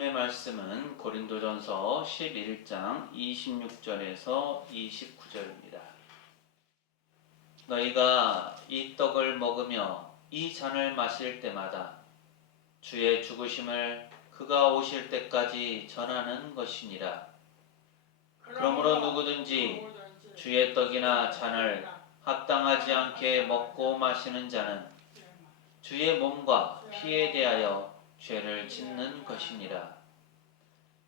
하나님의 말씀은 고린도전서 11장 26절에서 29절입니다. 너희가 이 떡을 먹으며 이 잔을 마실 때마다 주의 죽으심을 그가 오실 때까지 전하는 것이니라. 그러므로 누구든지 주의 떡이나 잔을 합당하지 않게 먹고 마시는 자는 주의 몸과 피에 대하여 죄를 짓는 것이니라.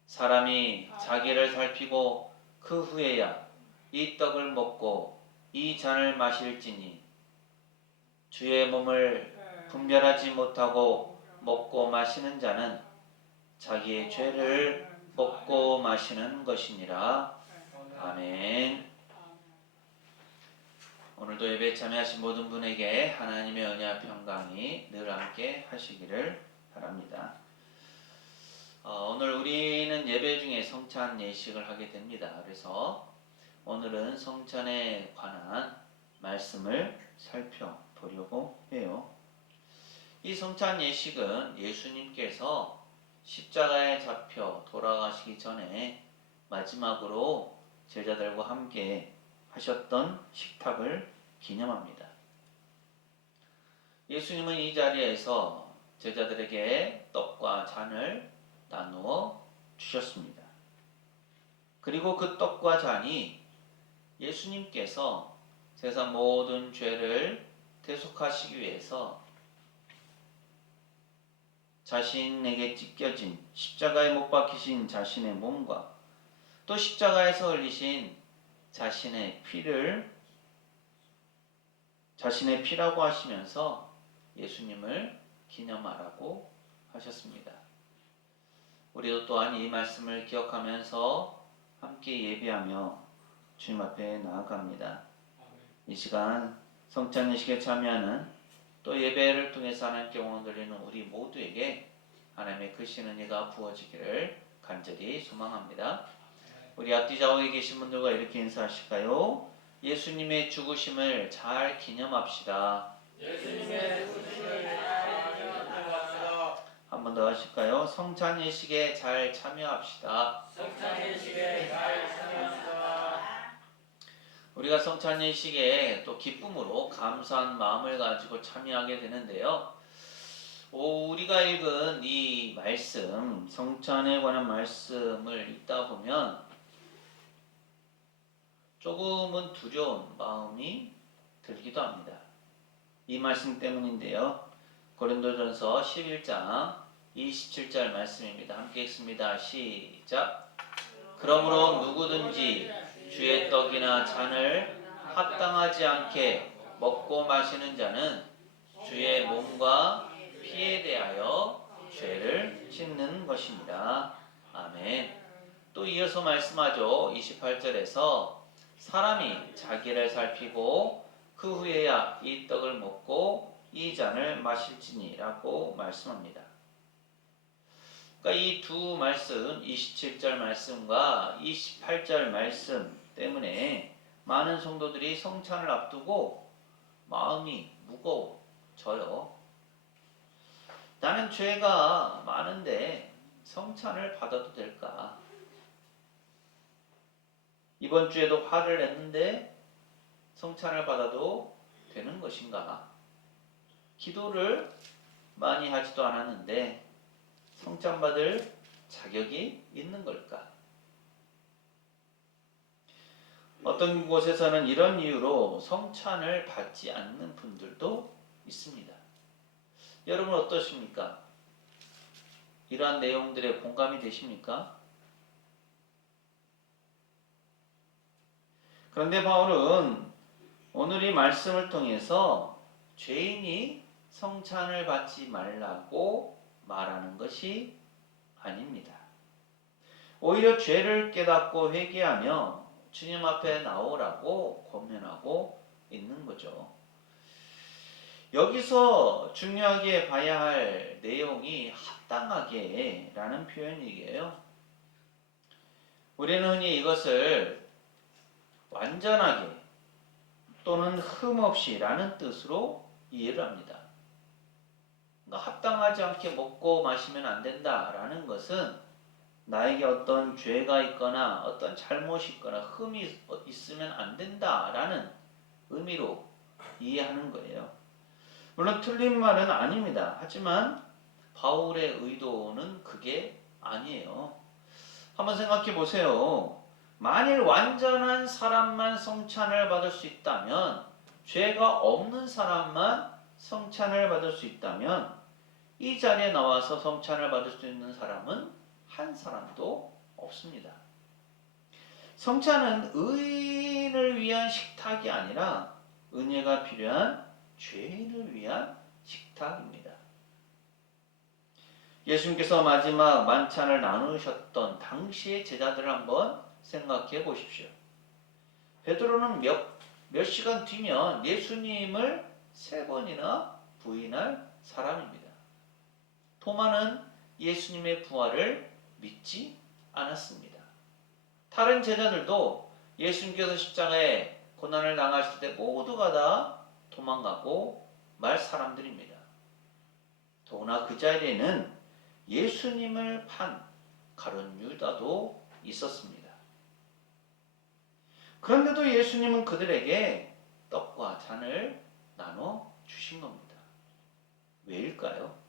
사람이 자기를 살피고 그 후에야 이 떡을 먹고 이 잔을 마실지니 주의 몸을 분별하지 못하고 먹고 마시는 자는 자기의 죄를 먹고 마시는 것이니라. 아멘. 오늘도 예배에 참여하신 모든 분에게 하나님의 은혜와 평강이 늘 함께 하시기를 바랍니다. 오늘 우리는 예배 중에 성찬 예식을 하게 됩니다. 그래서 오늘은 성찬에 관한 말씀을 살펴보려고 해요. 이 성찬 예식은 예수님께서 십자가에 잡혀 돌아가시기 전에 마지막으로 제자들과 함께 하셨던 식탁을 기념합니다. 예수님은 이 자리에서 제자들에게 떡과 잔을 나누어 주셨습니다. 그리고 그 떡과 잔이 예수님께서 세상 모든 죄를 대속하시기 위해서 자신에게 찢겨진 십자가에 못 박히신 자신의 몸과 또 십자가에서 흘리신 자신의 피라고 하시면서 예수님을 기념하라고 하셨습니다. 우리도 또한 이 말씀을 기억하면서 함께 예배하며 주님 앞에 나아갑니다. 이 시간 성찬 예식에 참여하는 또 예배를 통해서 하나님께 영광 돌리는 우리 모두에게 하나님의 크신 은혜가 부어지기를 간절히 소망합니다. 우리 앞뒤 좌우에 계신 분들과 이렇게 인사하실까요? 예수님의 죽으심을 잘 기념합시다. 예수님의 죽으심을 잘 기념합시다. 한 번 더 하실까요? 성찬 예식에 잘 참여합시다. 성찬 예식에 잘 참여합시다. 우리가 성찬 예식에 또 기쁨으로 감사한 마음을 가지고 참여하게 되는데요. 우리가 읽은 이 말씀, 성찬에 관한 말씀을 읽다 보면 조금은 두려운 마음이 들기도 합니다. 이 말씀 때문인데요. 고린도전서 11장 27절 말씀입니다. 함께 읽습니다. 시작. 그러므로 누구든지 주의 떡이나 잔을 합당하지 않게 먹고 마시는 자는 주의 몸과 피에 대하여 죄를 짓는 것입니다. 아멘. 또 이어서 말씀하죠. 28절에서 사람이 자기를 살피고 그 후에야 이 떡을 먹고 이 잔을 마실지니 라고 말씀합니다. 그러니까 이 두 말씀, 27절 말씀과 28절 말씀 때문에 많은 성도들이 성찬을 앞두고 마음이 무거워져요. 나는 죄가 많은데 성찬을 받아도 될까? 이번 주에도 화를 냈는데 성찬을 받아도 되는 것인가? 기도를 많이 하지도 않았는데 성찬 받을 자격이 있는 걸까? 어떤 곳에서는 이런 이유로 성찬을 받지 않는 분들도 있습니다. 여러분 어떠십니까? 이러한 내용들에 공감이 되십니까? 그런데 바울은 오늘 이 말씀을 통해서 죄인이 성찬을 받지 말라고 말하는 것이 아닙니다. 오히려 죄를 깨닫고 회개하며 주님 앞에 나오라고 권면하고 있는 거죠. 여기서 중요하게 봐야 할 내용이 합당하게 라는 표현이에요. 우리는 흔히 이것을 완전하게 또는 흠없이 라는 뜻으로 이해를 합니다. 그러니까 합당하지 않게 먹고 마시면 안 된다라는 것은 나에게 어떤 죄가 있거나 어떤 잘못이 있거나 흠이 있으면 안 된다라는 의미로 이해하는 거예요. 물론 틀린 말은 아닙니다. 하지만 바울의 의도는 그게 아니에요. 한번 생각해 보세요. 만일 완전한 사람만 성찬을 받을 수 있다면, 죄가 없는 사람만 성찬을 받을 수 있다면, 이 자리에 나와서 성찬을 받을 수 있는 사람은 한 사람도 없습니다. 성찬은 의인을 위한 식탁이 아니라 은혜가 필요한 죄인을 위한 식탁입니다. 예수님께서 마지막 만찬을 나누셨던 당시의 제자들을 한번 생각해 보십시오. 베드로는 몇 시간 뒤면 예수님을 3번이나 부인할 사람입니다. 토마는 예수님의 부활을 믿지 않았습니다. 다른 제자들도 예수님께서 십자가에 고난을 당하실 때 모두가 다 도망가고 말 사람들입니다. 더구나 그 자리에는 예수님을 판 가룟 유다도 있었습니다. 그런데도 예수님은 그들에게 떡과 잔을 나눠 주신 겁니다. 왜일까요?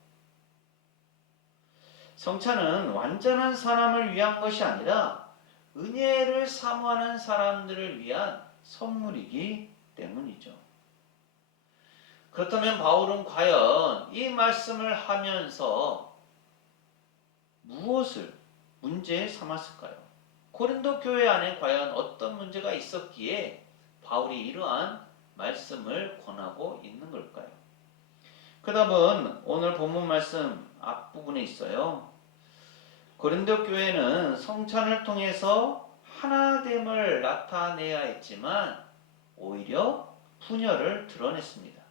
성찬은 완전한 사람을 위한 것이 아니라 은혜를 사모하는 사람들을 위한 선물이기 때문이죠. 그렇다면 바울은 과연 이 말씀을 하면서 무엇을 문제 삼았을까요? 고린도 교회 안에 과연 어떤 문제가 있었기에 바울이 이러한 말씀을 권하고 있는 걸까요? 그 답은 오늘 본문 말씀 앞부분에 있어요. 고린도 교회는 성찬을 통해서 하나됨을 나타내야 했지만 오히려 분열을 드러냈습니다.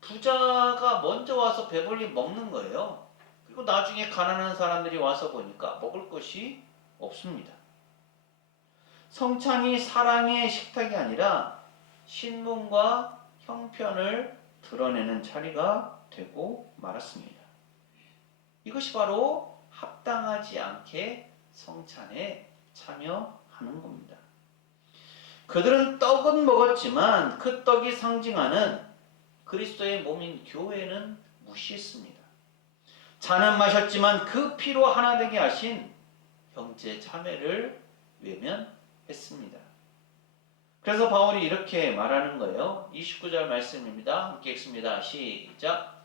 부자가 먼저 와서 배불리 먹는 거예요. 그리고 나중에 가난한 사람들이 와서 보니까 먹을 것이 없습니다. 성찬이 사랑의 식탁이 아니라 신분과 형편을 드러내는 자리가 되고 말았습니다. 이것이 바로 합당하지 않게 성찬에 참여하는 겁니다. 그들은 떡은 먹었지만 그 떡이 상징하는 그리스도의 몸인 교회는 무시했습니다. 잔은 마셨지만 그 피로 하나 되게 하신 형제 자매를 외면했습니다. 그래서 바울이 이렇게 말하는 거예요. 29절 말씀입니다. 함께 읽습니다. 시작.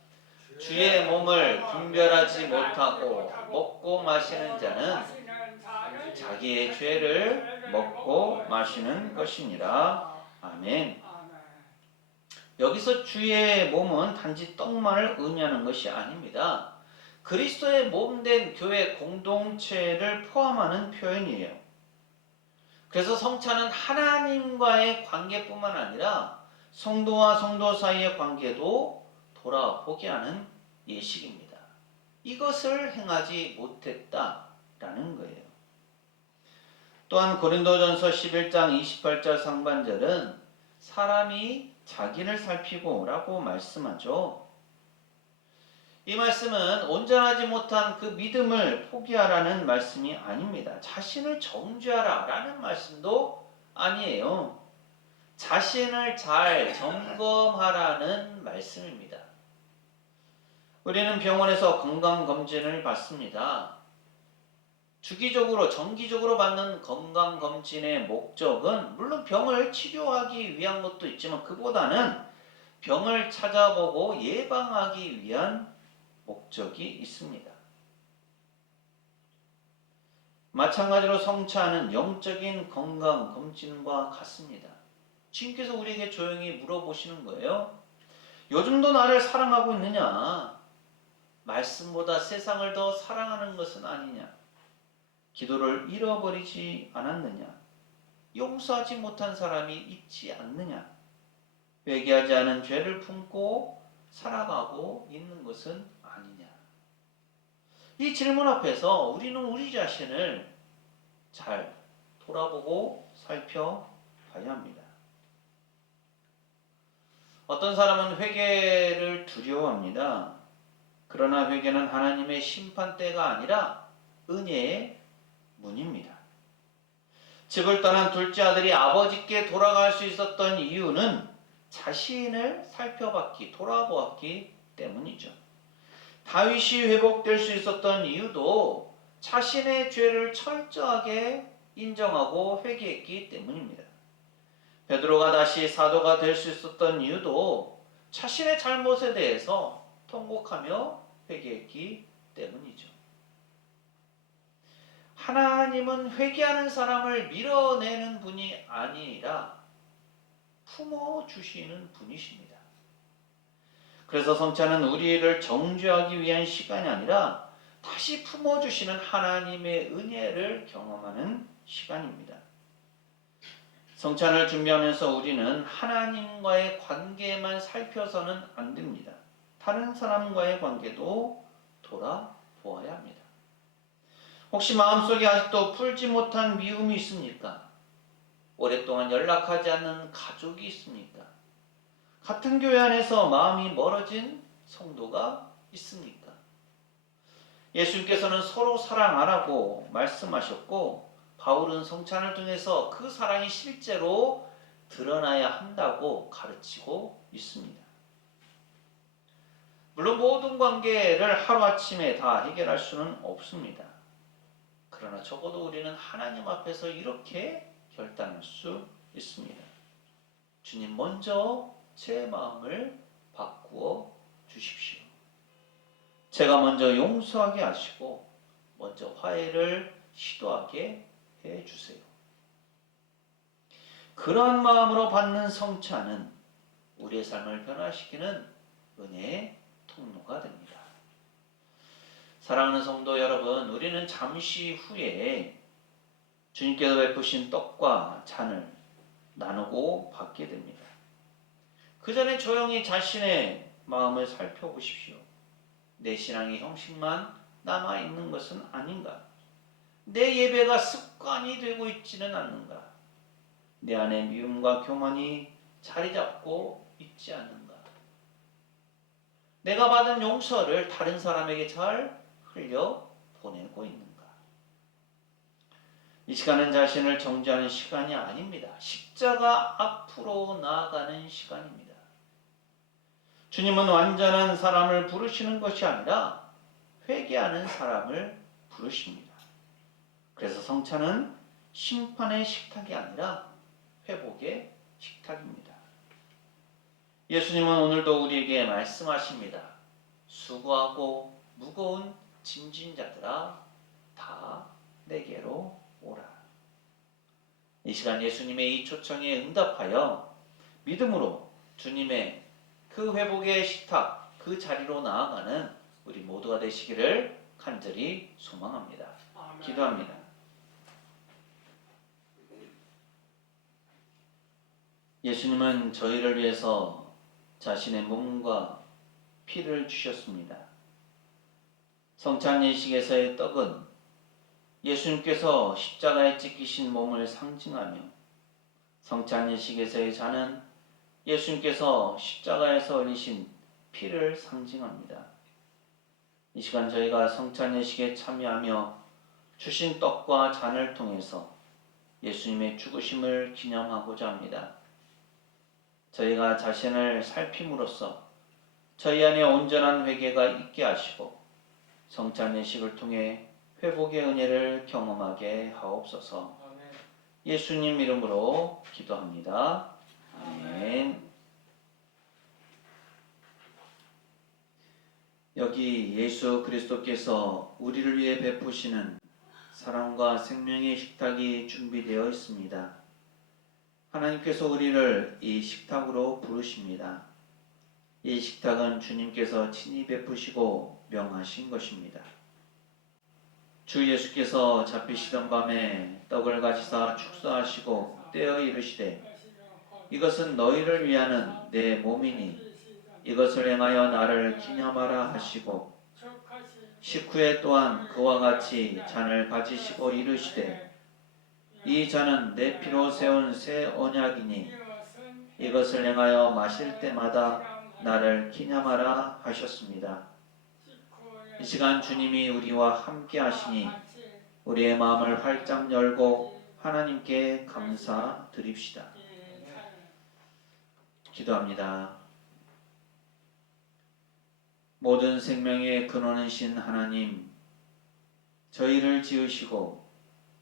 주의 몸을 분별하지 못하고 먹고 마시는 자는 자기의 죄를 먹고 마시는 것이니라. 아멘. 여기서 주의 몸은 단지 떡만을 의미하는 것이 아닙니다. 그리스도의 몸된 교회 공동체를 포함하는 표현이에요. 그래서 성찬은 하나님과의 관계뿐만 아니라 성도와 성도 사이의 관계도 돌아보게 하는 예식입니다. 이것을 행하지 못했다라는 거예요. 또한 고린도전서 11장 28절 상반절은 사람이 자기를 살피고 라고 말씀하죠. 이 말씀은 온전하지 못한 그 믿음을 포기하라는 말씀이 아닙니다. 자신을 정죄하라 라는 말씀도 아니에요. 자신을 잘 점검하라는 말씀입니다. 우리는 병원에서 건강검진을 받습니다. 주기적으로, 정기적으로 받는 건강검진의 목적은 물론 병을 치료하기 위한 것도 있지만 그보다는 병을 찾아보고 예방하기 위한 목적이 있습니다. 마찬가지로 성찬은 영적인 건강검진과 같습니다. 주님께서 우리에게 조용히 물어보시는 거예요. 요즘도 나를 사랑하고 있느냐? 말씀보다 세상을 더 사랑하는 것은 아니냐? 기도를 잃어버리지 않았느냐? 용서하지 못한 사람이 있지 않느냐? 회개하지 않은 죄를 품고 살아가고 있는 것은 아니냐? 이 질문 앞에서 우리는 우리 자신을 잘 돌아보고 살펴봐야 합니다. 어떤 사람은 회개를 두려워합니다. 그러나 회개는 하나님의 심판대가 아니라 은혜의 문입니다. 집을 떠난 둘째 아들이 아버지께 돌아갈 수 있었던 이유는 자신을 살펴봤기, 돌아보았기 때문이죠. 다윗이 회복될 수 있었던 이유도 자신의 죄를 철저하게 인정하고 회개했기 때문입니다. 베드로가 다시 사도가 될 수 있었던 이유도 자신의 잘못에 대해서 통곡하며 회개했기 때문이죠. 하나님은 회개하는 사람을 밀어내는 분이 아니라 품어주시는 분이십니다. 그래서 성찬은 우리를 정죄하기 위한 시간이 아니라 다시 품어주시는 하나님의 은혜를 경험하는 시간입니다. 성찬을 준비하면서 우리는 하나님과의 관계만 살펴서는 안 됩니다. 다른 사람과의 관계도 돌아보아야 합니다. 혹시 마음속에 아직도 풀지 못한 미움이 있습니까? 오랫동안 연락하지 않는 가족이 있습니까? 같은 교회 안에서 마음이 멀어진 성도가 있습니까? 예수님께서는 서로 사랑하라고 말씀하셨고 바울은 성찬을 통해서 그 사랑이 실제로 드러나야 한다고 가르치고 있습니다. 물론 모든 관계를 하루아침에 다 해결할 수는 없습니다. 그러나 적어도 우리는 하나님 앞에서 이렇게 결단할 수 있습니다. 주님, 먼저 제 마음을 바꾸어 주십시오. 제가 먼저 용서하게 하시고 먼저 화해를 시도하게 해주세요. 그러한 마음으로 받는 성찬은 우리의 삶을 변화시키는 은혜의 통로가 됩니다. 사랑하는 성도 여러분, 우리는 잠시 후에 주님께서 베푸신 떡과 잔을 나누고 받게 됩니다. 그 전에 조용히 자신의 마음을 살펴보십시오. 내 신앙의 형식만 남아있는 것은 아닌가? 내 예배가 습관이 되고 있지는 않는가? 내 안에 미움과 교만이 자리 잡고 있지 않는가? 내가 받은 용서를 다른 사람에게 잘 흘려 보내고 있는가? 이 시간은 자신을 정죄하는 시간이 아닙니다. 십자가 앞으로 나아가는 시간입니다. 주님은 완전한 사람을 부르시는 것이 아니라 회개하는 사람을 부르십니다. 그래서 성찬은 심판의 식탁이 아니라 회복의 식탁입니다. 예수님은 오늘도 우리에게 말씀하십니다. 수고하고 무거운 짐진 자들아 다 내게로 오라. 이 시간 예수님의 이 초청에 응답하여 믿음으로 주님의 그 회복의 식탁, 그 자리로 나아가는 우리 모두가 되시기를 간절히 소망합니다. 기도합니다. 예수님은 저희를 위해서 자신의 몸과 피를 주셨습니다. 성찬 예식에서의 떡은 예수님께서 십자가에 찢기신 몸을 상징하며 성찬 예식에서의 잔은 예수님께서 십자가에서 흘리신 피를 상징합니다. 이 시간 저희가 성찬 예식에 참여하며 주신 떡과 잔을 통해서 예수님의 죽으심을 기념하고자 합니다. 저희가 자신을 살핌으로써 저희 안에 온전한 회개가 있게 하시고 성찬 예식을 통해 회복의 은혜를 경험하게 하옵소서. 예수님 이름으로 기도합니다. 아멘. 여기 예수 그리스도께서 우리를 위해 베푸시는 사랑과 생명의 식탁이 준비되어 있습니다. 하나님께서 우리를 이 식탁으로 부르십니다. 이 식탁은 주님께서 친히 베푸시고 명하신 것입니다. 주 예수께서 잡히시던 밤에 떡을 가지사 축사하시고 떼어 이르시되 이것은 너희를 위하는 내 몸이니 이것을 행하여 나를 기념하라 하시고 식후에 또한 그와 같이 잔을 가지시고 이르시되 이 잔은 내 피로 세운 새 언약이니 이것을 행하여 마실 때마다 나를 기념하라 하셨습니다. 이 시간 주님이 우리와 함께 하시니 우리의 마음을 활짝 열고 하나님께 감사드립시다. 기도합니다. 모든 생명의 근원이신 하나님, 저희를 지으시고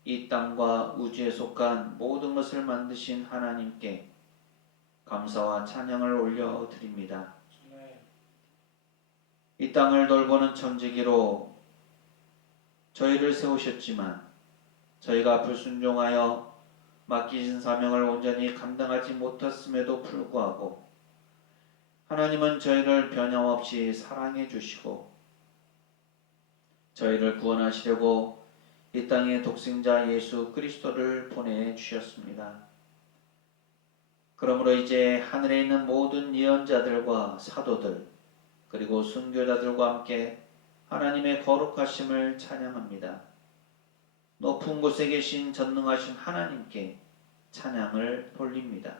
이 땅과 우주에 속한 모든 것을 만드신 하나님께 감사와 찬양을 올려드립니다. 이 땅을 돌보는 천지기로 저희를 세우셨지만 저희가 불순종하여 맡기신 사명을 온전히 감당하지 못했음에도 불구하고 하나님은 저희를 변함없이 사랑해 주시고 저희를 구원하시려고 이 땅에 독생자 예수 그리스도를 보내주셨습니다. 그러므로 이제 하늘에 있는 모든 예언자들과 사도들 그리고 순교자들과 함께 하나님의 거룩하심을 찬양합니다. 높은 곳에 계신 전능하신 하나님께 찬양을 돌립니다.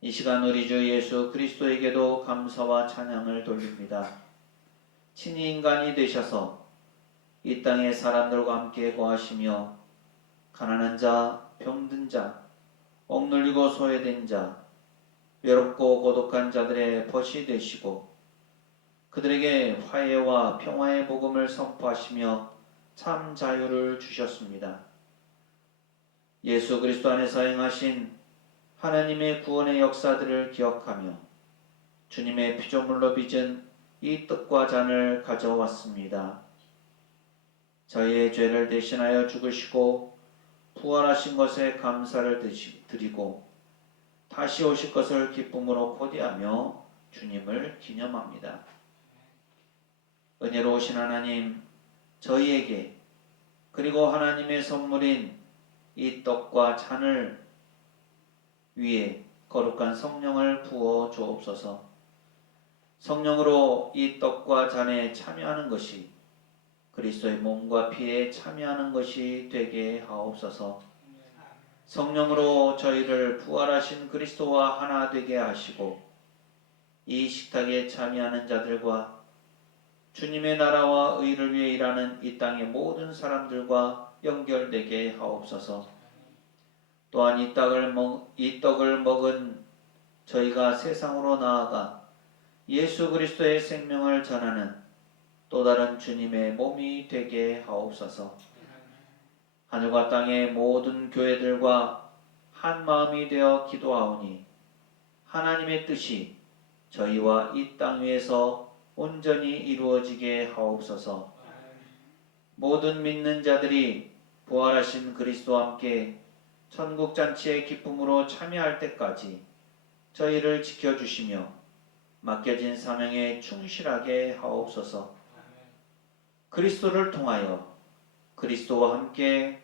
이 시간 우리 주 예수 그리스도에게도 감사와 찬양을 돌립니다. 친히 인간이 되셔서 이 땅의 사람들과 함께 거하시며 가난한 자, 병든 자, 억눌리고 소외된 자, 외롭고 고독한 자들의 벗이 되시고 그들에게 화해와 평화의 복음을 선포하시며 참 자유를 주셨습니다. 예수 그리스도 안에서 행하신 하나님의 구원의 역사들을 기억하며 주님의 피조물로 빚은 이 떡과 잔을 가져왔습니다. 저희의 죄를 대신하여 죽으시고 부활하신 것에 감사를 드리고 다시 오실 것을 기쁨으로 고대하며 주님을 기념합니다. 은혜로우신 하나님, 저희에게 그리고 하나님의 선물인 이 떡과 잔을 위에 거룩한 성령을 부어 주옵소서. 성령으로 이 떡과 잔에 참여하는 것이 그리스도의 몸과 피에 참여하는 것이 되게 하옵소서. 성령으로 저희를 부활하신 그리스도와 하나 되게 하시고 이 식탁에 참여하는 자들과 주님의 나라와 의를 위해 일하는 이 땅의 모든 사람들과 연결되게 하옵소서. 또한 이 떡을 먹은 저희가 세상으로 나아가 예수 그리스도의 생명을 전하는 또 다른 주님의 몸이 되게 하옵소서. 하늘과 땅의 모든 교회들과 한 마음이 되어 기도하오니 하나님의 뜻이 저희와 이 땅 위에서 온전히 이루어지게 하옵소서. 모든 믿는 자들이 부활하신 그리스도와 함께 천국 잔치의 기쁨으로 참여할 때까지 저희를 지켜주시며 맡겨진 사명에 충실하게 하옵소서. 그리스도를 통하여 그리스도와 함께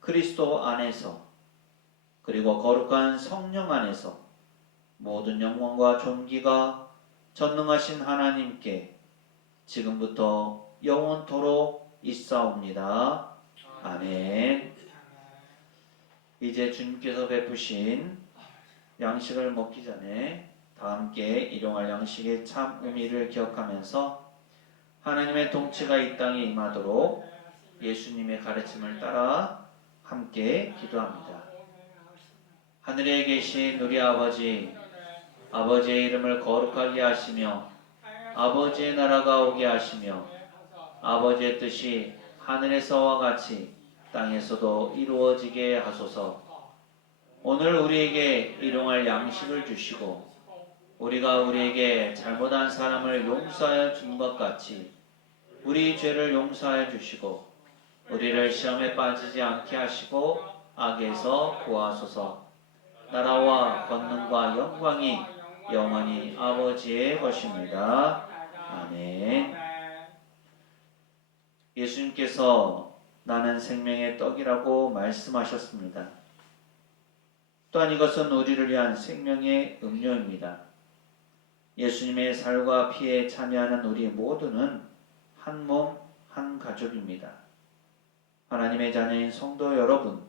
그리스도 안에서 그리고 거룩한 성령 안에서 모든 영광과 존귀가 전능하신 하나님께 지금부터 영원토록 있사옵니다. 아멘. 이제 주님께서 베푸신 양식을 먹기 전에 다 함께 일용할 양식의 참 의미를 기억하면서 하나님의 통치가 이 땅에 임하도록 예수님의 가르침을 따라 함께 기도합니다. 하늘에 계신 우리 아버지, 아버지의 이름을 거룩하게 하시며 아버지의 나라가 오게 하시며 아버지의 뜻이 하늘에서와 같이 땅에서도 이루어지게 하소서. 오늘 우리에게 일용할 양식을 주시고 우리가 우리에게 잘못한 사람을 용서하여 준 것 같이 우리 죄를 용서하여 주시고 우리를 시험에 빠지지 않게 하시고 악에서 구하소서. 나라와 권능과 영광이 영원히 아버지의 것입니다. 아멘. 예수님께서 나는 생명의 떡이라고 말씀하셨습니다. 또한 이것은 우리를 위한 생명의 음료입니다. 예수님의 살과 피에 참여하는 우리 모두는 한 몸, 한 가족입니다. 하나님의 자녀인 성도 여러분,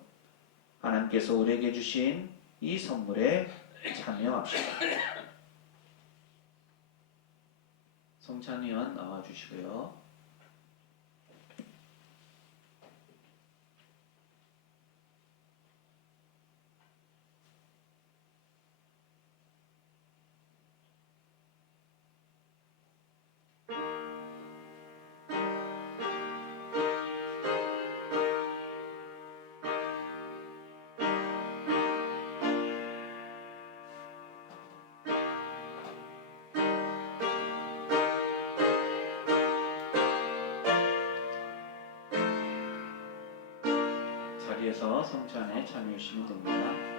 하나님께서 우리에게 주신 이 선물에 참여합시다. 성찬위원 나와주시고요. 자리에서 성찬에 참여해 주시면 됩니다.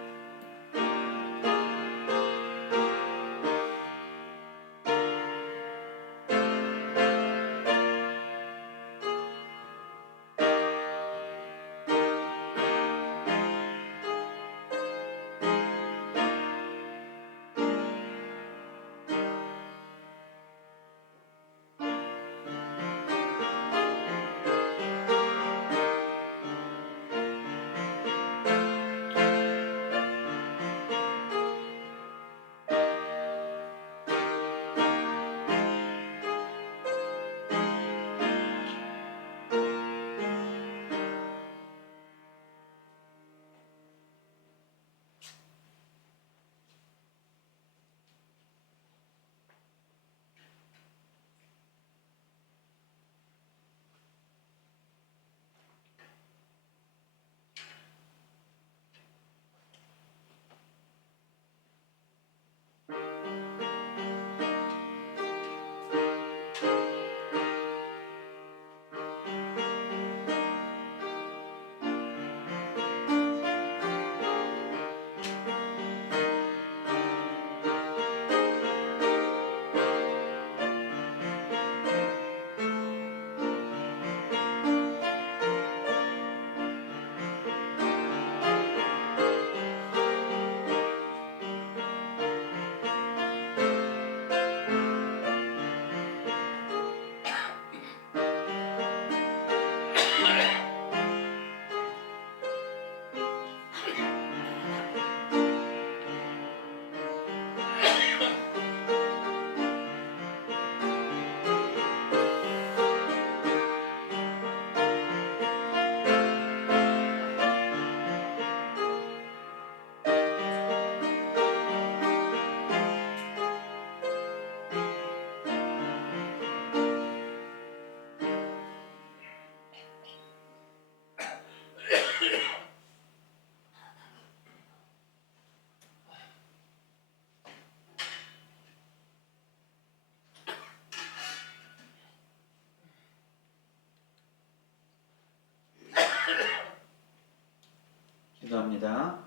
기도합니다.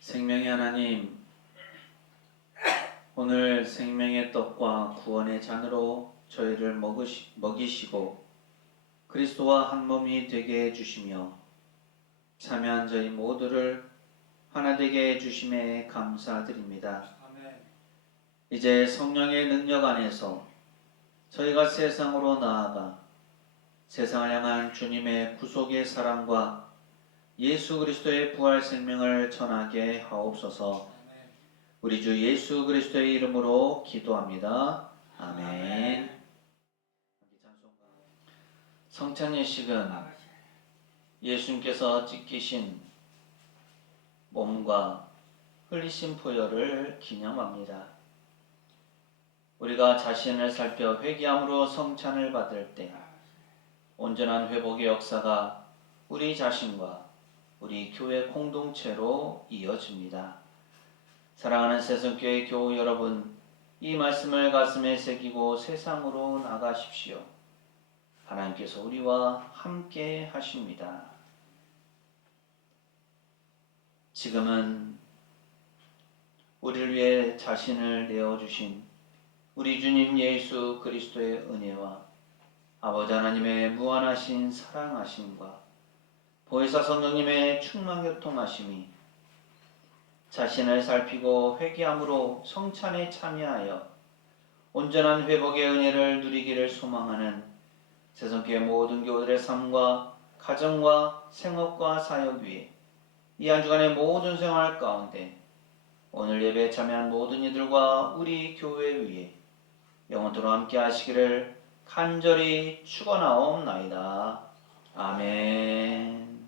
생명의 하나님, 오늘 생명의 떡과 구원의 잔으로 저희를 먹이시고 그리스도와 한 몸이 되게 해주시며 참여한 저희 모두를 하나 되게 해주심에 감사드립니다. 아멘. 이제 성령의 능력 안에서 저희가 세상으로 나아가 세상을 향한 주님의 구속의 사랑과 예수 그리스도의 부활 생명을 전하게 하옵소서. 아멘. 우리 주 예수 그리스도의 이름으로 기도합니다. 아멘. 성찬 예식은 예수님께서 찢기신 몸과 흘리신 보혈을 기념합니다. 우리가 자신을 살펴 회개함으로 성찬을 받을 때 온전한 회복의 역사가 우리 자신과 우리 교회 공동체로 이어집니다. 사랑하는 새성교회 교우 여러분, 이 말씀을 가슴에 새기고 세상으로 나가십시오. 하나님께서 우리와 함께 하십니다. 지금은 우리를 위해 자신을 내어주신 우리 주님 예수 그리스도의 은혜와 아버지 하나님의 무한하신 사랑하심과 보혜사 성령님의 충만교통하심이 자신을 살피고 회개함으로 성찬에 참여하여 온전한 회복의 은혜를 누리기를 소망하는 새성교회 모든 교우들의 삶과 가정과 생업과 사역 위에 이 한 주간의 모든 생활 가운데 오늘 예배에 참여한 모든 이들과 우리 교회 위에 영원토록 함께 하시기를 간절히 축원하옵나이다. 아멘.